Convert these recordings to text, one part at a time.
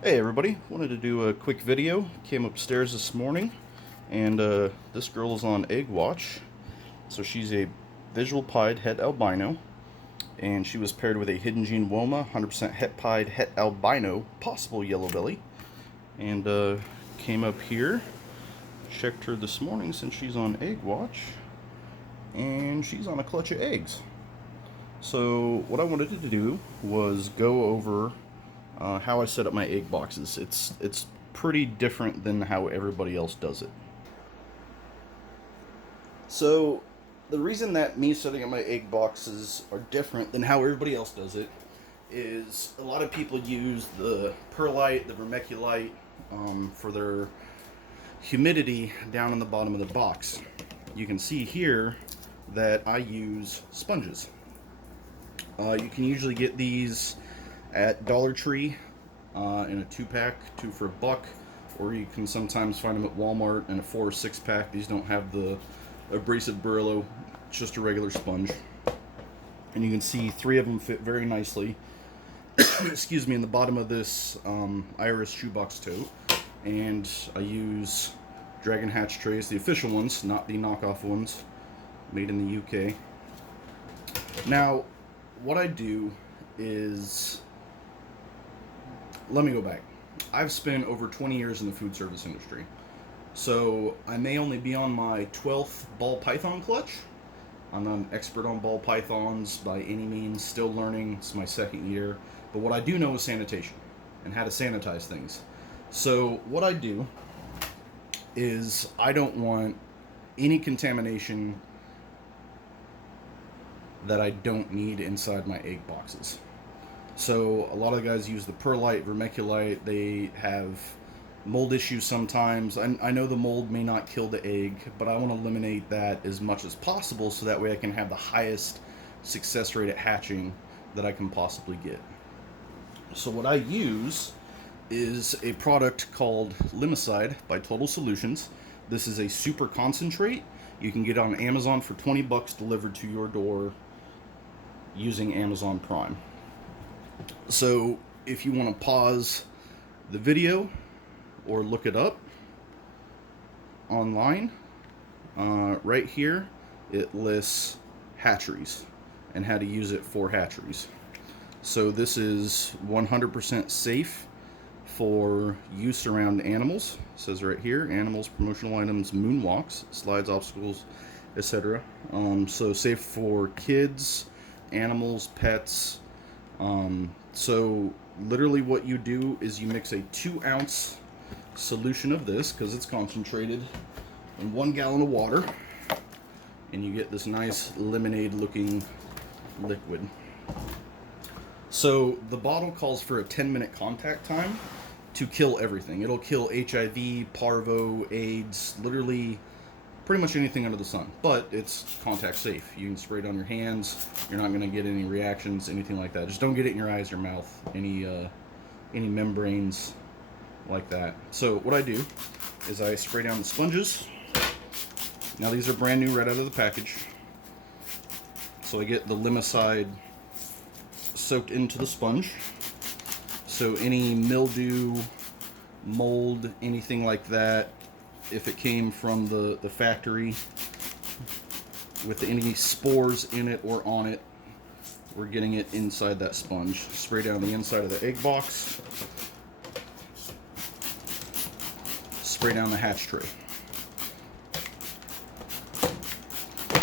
Hey everybody, wanted to do a quick video. Came upstairs this morning and this girl is on egg watch. So she's a visual pied het albino and she was paired with a hidden gene woma, 100% het pied het albino, possible yellow belly. And came up here, checked her this morning since she's on egg watch, and she's on a clutch of eggs. So what I wanted to do was go over how I set up my egg boxes. It's pretty different than how everybody else does it. So the reason that me setting up my egg boxes are different than how everybody else does it is a lot of people use the perlite, the vermiculite for their humidity down in the bottom of the box. You can see here that I use sponges. You can usually get these at Dollar Tree in a 2-pack, 2 for $1, or you can sometimes find them at Walmart in a 4 or 6-pack. These don't have the abrasive Brillo, it's just a regular sponge. And you can see 3 of them fit very nicely. Excuse me, in the bottom of this Iris shoebox tote. And I use Dragon Hatch trays, the official ones, not the knockoff ones, made in the UK. Now, what I do is, let me go back. I've spent over 20 years in the food service industry. So I may only be on my 12th ball python clutch. I'm not an expert on ball pythons by any means, still learning. It's my 2nd year. But what I do know is sanitation and how to sanitize things. So what I do is I don't want any contamination that I don't need inside my egg boxes. So a lot of guys use the perlite, vermiculite. They have mold issues sometimes. I know the mold may not kill the egg, but I want to eliminate that as much as possible so that way I can have the highest success rate at hatching that I can possibly get. So what I use is a product called Limicide by Total Solutions. This is a super concentrate. You can get it on Amazon for $20 delivered to your door using Amazon Prime. So if you want to pause the video or look it up online, right here it lists hatcheries and how to use it for hatcheries. So this is 100% safe for use around animals. It says right here, animals, promotional items, moonwalks, slides, obstacles, etc. So safe for kids, animals, pets. So literally what you do is you mix a 2-ounce solution of this, because it's concentrated, in 1 gallon of water, and you get this nice lemonade looking liquid. So the bottle calls for a 10-minute contact time to kill everything. It'll kill HIV, parvo, AIDS, literally pretty much anything under the sun, but it's contact safe. You can spray it on your hands. You're not going to get any reactions, anything like that. Just don't get it in your eyes, your mouth, any membranes like that. So what I do is I spray down the sponges. Now these are brand new right out of the package. So I get the Limicide soaked into the sponge. So any mildew, mold, anything like that, if it came from the factory with any spores in it or on it, we're getting it inside that sponge. Spray down the inside of the egg box. Spray down the hatch tray.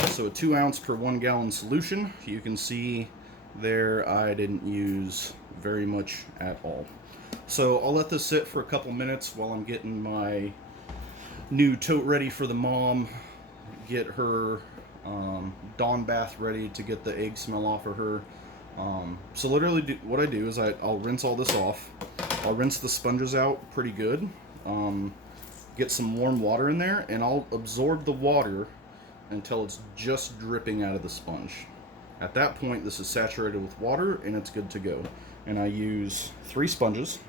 So a 2-ounce per 1 gallon solution. You can see there I didn't use very much at all. So I'll let this sit for a couple minutes while I'm getting my new tote ready for the mom, get her dawn bath ready to get the egg smell off of her. So literally what I do is I'll rinse all this off. I'll rinse the sponges out pretty good, get some warm water in there, and I'll absorb the water until it's just dripping out of the sponge. At that point, this is saturated with water and it's good to go. And I use 3 sponges,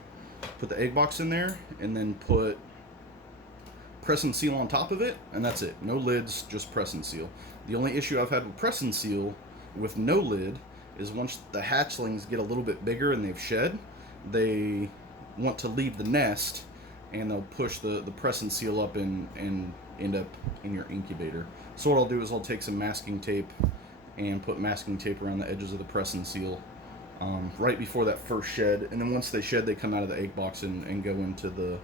put the egg box in there, and then put press and seal on top of it, and that's it. No lids, just press and seal. The only issue I've had with press and seal with no lid is once the hatchlings get a little bit bigger and they've shed, they want to leave the nest, and they'll push the press and seal up and end up in your incubator. So what I'll do is I'll take some masking tape and put masking tape around the edges of the press and seal right before that first shed, and then once they shed, they come out of the egg box and go into the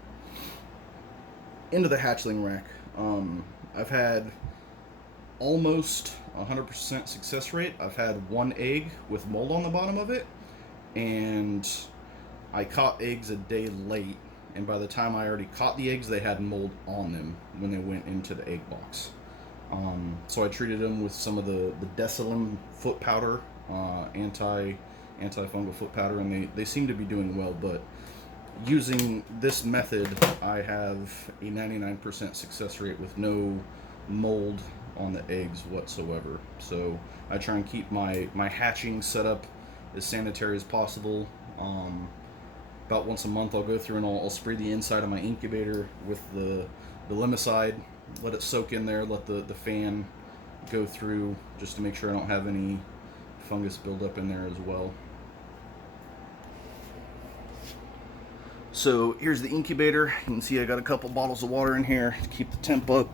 hatchling rack. I've had almost 100% success rate. I've had one egg with mold on the bottom of it, and I caught eggs a day late, and by the time I already caught the eggs, they had mold on them when they went into the egg box. So I treated them with some of the Desilum foot powder, antifungal foot powder, and they seem to be doing well. But using this method, I have a 99% success rate with no mold on the eggs whatsoever. So I try and keep my hatching setup as sanitary as possible. About once a month, I'll go through and I'll spray the inside of my incubator with the limicide, let it soak in there, let the fan go through, just to make sure I don't have any fungus buildup in there as well. So here's the incubator. You can see I got a couple bottles of water in here to keep the temp up.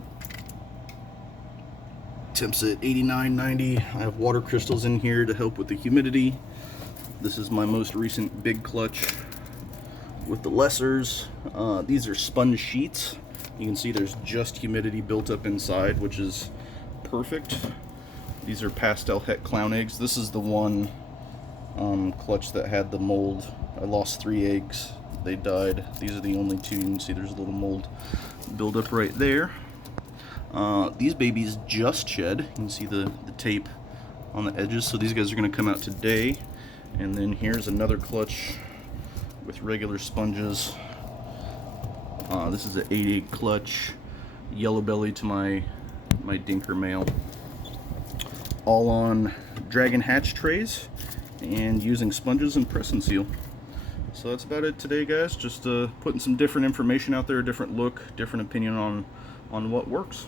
Temps at 89, 90. I have water crystals in here to help with the humidity. This is my most recent big clutch with the lessers. These are sponge sheets. You can see there's just humidity built up inside, which is perfect. These are pastel het clown eggs. This is the one clutch that had the mold. I lost 3 eggs. They died. These are the only 2. You can see there's a little mold buildup right there. These babies just shed. You can see the tape on the edges. So these guys are going to come out today. And then here's another clutch with regular sponges. This is an 8-egg clutch, yellow belly to my dinker male. All on dragon hatch trays and using sponges and press and seal. So that's about it today, guys. Just putting some different information out there, a different look, different opinion on what works.